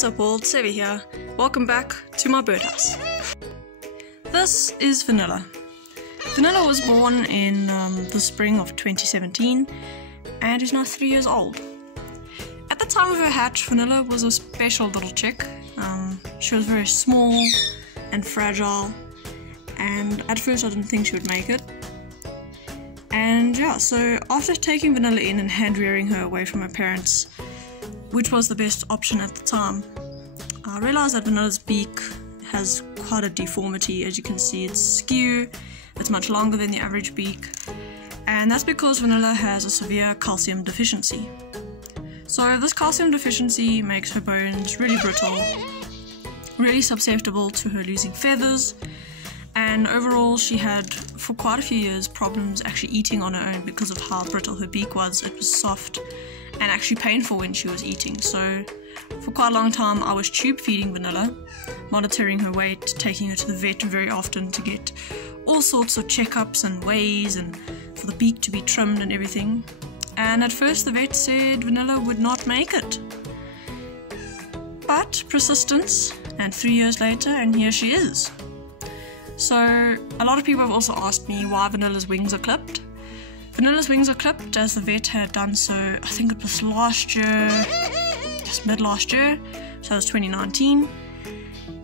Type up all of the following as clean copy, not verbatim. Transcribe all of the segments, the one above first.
What's up world, Sevi here. Welcome back to my birdhouse. This is Vanilla. Vanilla was born in the spring of 2017 and is now 3 years old. At the time of her hatch, Vanilla was a special little chick. She was very small and fragile, and at first I didn't think she would make it. And yeah, so after taking Vanilla in and hand rearing her away from her parents, which was the best option at the time, I realized that Vanilla's beak has quite a deformity. As you can see, it's skew, it's much longer than the average beak, and that's because Vanilla has a severe calcium deficiency. So this calcium deficiency makes her bones really brittle, really susceptible to her losing feathers, and overall she had for quite a few years problems actually eating on her own because of how brittle her beak was. It was soft and actually painful when she was eating. So for quite a long time I was tube feeding Vanilla, monitoring her weight, taking her to the vet very often to get all sorts of checkups and weighs and for the beak to be trimmed and everything. And at first the vet said Vanilla would not make it. But persistence, and 3 years later, and here she is. So a lot of people have also asked me why Vanilla's wings are clipped. Vanilla's wings are clipped as the vet had done so, I think it was last year, just mid last year, so it was 2019.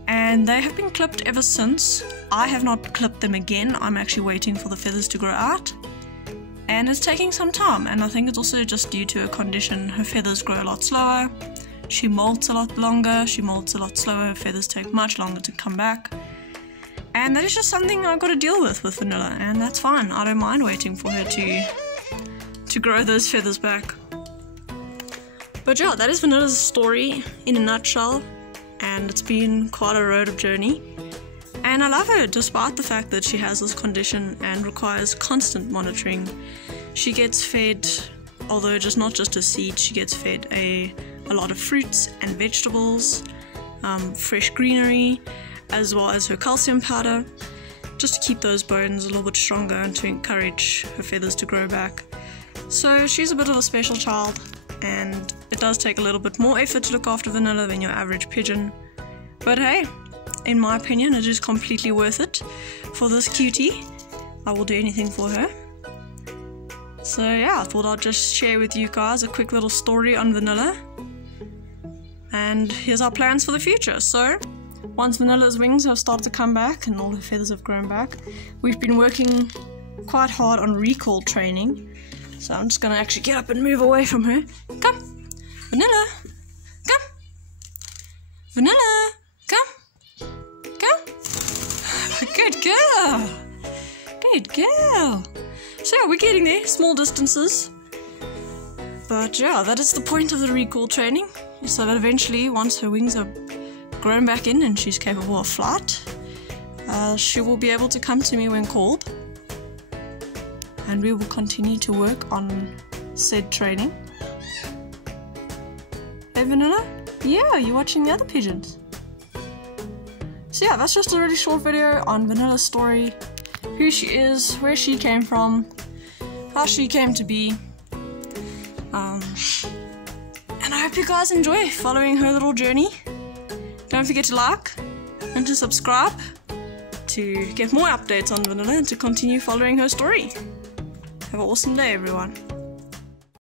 And they have been clipped ever since. I have not clipped them again. I'm actually waiting for the feathers to grow out. And it's taking some time, and I think it's also just due to a condition. Her feathers grow a lot slower, she molts a lot longer, she molts a lot slower, her feathers take much longer to come back. And that is just something I've got to deal with Vanilla, and that's fine. I don't mind waiting for her to grow those feathers back. But yeah, that is Vanilla's story in a nutshell, and it's been quite a road of journey. And I love her despite the fact that she has this condition and requires constant monitoring. She gets fed, although just not just a seed, she gets fed a lot of fruits and vegetables, fresh greenery, as well as her calcium powder, just to keep those bones a little bit stronger and to encourage her feathers to grow back. So she's a bit of a special child, and it does take a little bit more effort to look after Vanilla than your average pigeon. But hey, in my opinion, it is completely worth it for this cutie. I will do anything for her. So yeah, I thought I'd just share with you guys a quick little story on Vanilla. And here's our plans for the future. So once Vanilla's wings have started to come back and all her feathers have grown back, we've been working quite hard on recall training. So I'm just going to actually get up and move away from her. Come! Vanilla! Come! Vanilla! Come! Come! Good girl! Good girl! So yeah, we're getting there, small distances. But yeah, that is the point of the recall training. So that eventually, once her wings are grown back in and she's capable of flight, she will be able to come to me when called, and we will continue to work on said training. Hey Vanilla? Yeah, you're watching the other pigeons. So yeah, that's just a really short video on Vanilla's story, who she is, where she came from, how she came to be, and I hope you guys enjoy following her little journey. Don't forget to like and to subscribe to get more updates on Vanilla and to continue following her story. Have an awesome day, everyone.